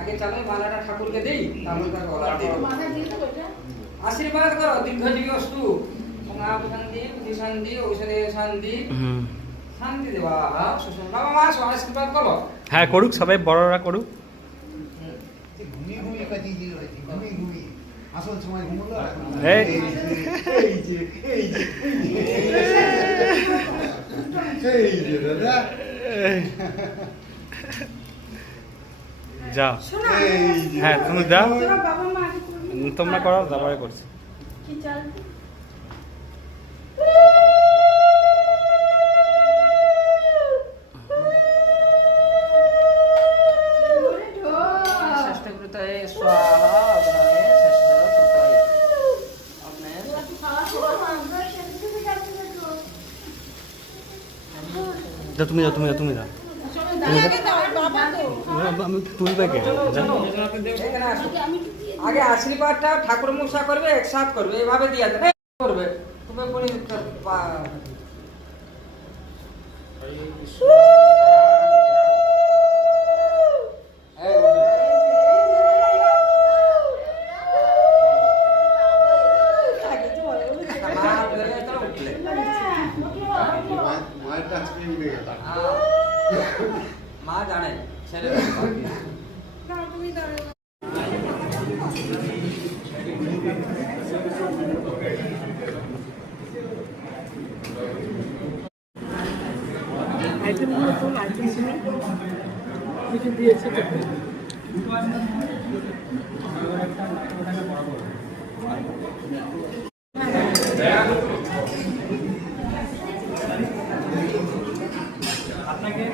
আগে চলো মালাটা ঠাকুরকে দেই, তারপর তার গলা আশীর্বাদ করো দীর্ঘজীবী অস্তু, শান্তি শান্তি ঔষধে শান্তি শান্তি দেবা বাবা মা সবাই আশীর্বাদ করো। হ্যাঁ করুক, সবাই বড়রা করুক। যা হ্যাঁ তুমি যা, তোমরা করো, তারপরে করছি। তুমি যাও, তুমি যাও, তুমি যাও, আমি তুলবে কে? আগে আশীর্বাদটা ঠাকুর মশা করবে, একসাথ করবে, এভাবে দিয়া দেবে করবে তুমি বলি মা জানে ছেলে আইটেমগুলো তো আইটেমগুলো কিছু দিয়েছে তো আপনাকে